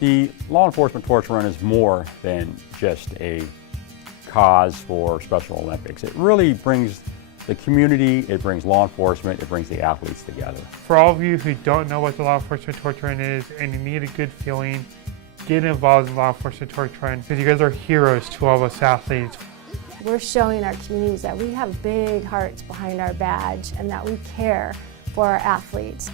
The law enforcement torch run is more than just a cause for Special Olympics. It really brings the community, it brings law enforcement, it brings the athletes together. For all of you who don't know what the law enforcement torch run is and you need a good feeling, get involved in law enforcement torch run because you guys are heroes to all of us athletes. We're showing our communities that we have big hearts behind our badge and that we care for our athletes.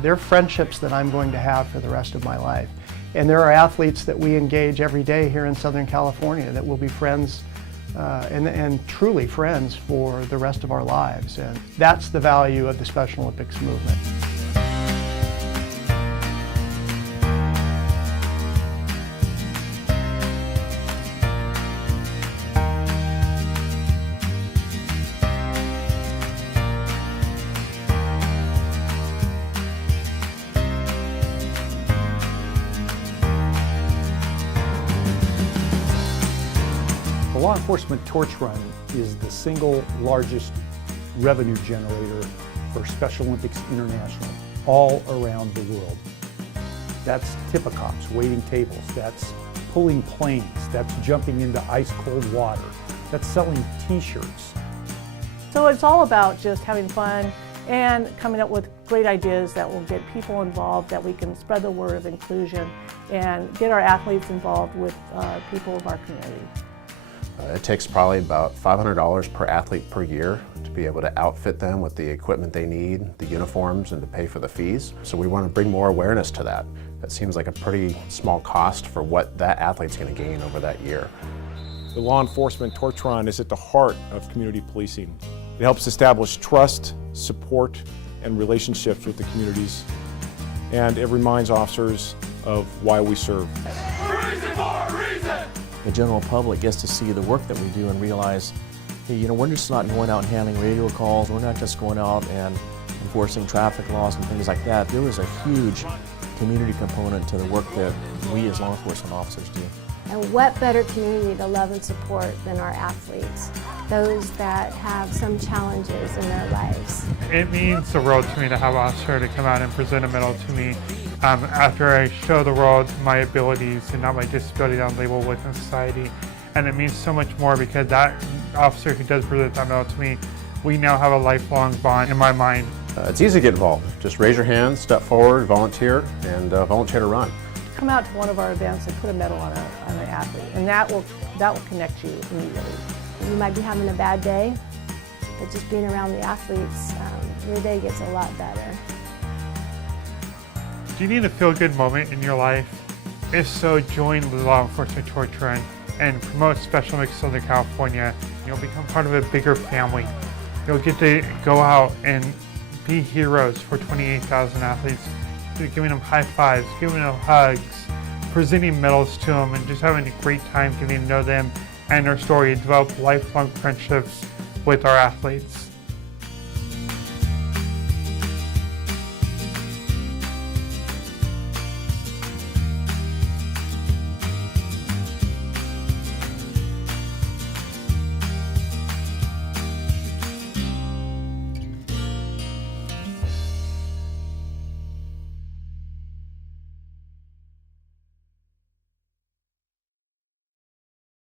They're friendships that I'm going to have for the rest of my life. And there are athletes that we engage every day here in Southern California that will be friends and truly friends for the rest of our lives. And that's the value of the Special Olympics movement. The law enforcement torch run is the single largest revenue generator for Special Olympics International all around the world. That's tip-a-cops, waiting tables, that's pulling planes, that's jumping into ice-cold water, that's selling t-shirts. So it's all about just having fun and coming up with great ideas that will get people involved, that we can spread the word of inclusion and get our athletes involved with people of our community. It takes probably about $500 per athlete per year to be able to outfit them with the equipment they need, the uniforms, and to pay for the fees. So we want to bring more awareness to that. That seems like a pretty small cost for what that athlete's going to gain over that year. The law enforcement torch run is at the heart of community policing. It helps establish trust, support, and relationships with the communities. And it reminds officers of why we serve. The general public gets to see the work that we do and realize, hey, you know, we're just not going out and handling radio calls. We're not just going out and enforcing traffic laws and things like that. There is a huge community component to the work that we as law enforcement officers do. And what better community to love and support than our athletes, those that have some challenges in their lives. It means the world to me to have an officer to come out and present a medal to me after I show the world my abilities and not my disability that I'm labeled with in society. And it means so much more because that officer who does present that medal to me, we now have a lifelong bond in my mind. It's easy to get involved. Just raise your hand, step forward, volunteer, and volunteer to run. Come out to one of our events and put a medal on an athlete, and that will connect you immediately. You might be having a bad day, but just being around the athletes, your day gets a lot better. Do you need a feel-good moment in your life? If so, join the Law Enforcement Torch Run and promote Special Olympics Southern California. You'll become part of a bigger family. You'll get to go out and be heroes for 28,000 athletes, giving them high fives, giving them hugs, presenting medals to them, and just having a great time getting to know them and their story, develop lifelong friendships with our athletes.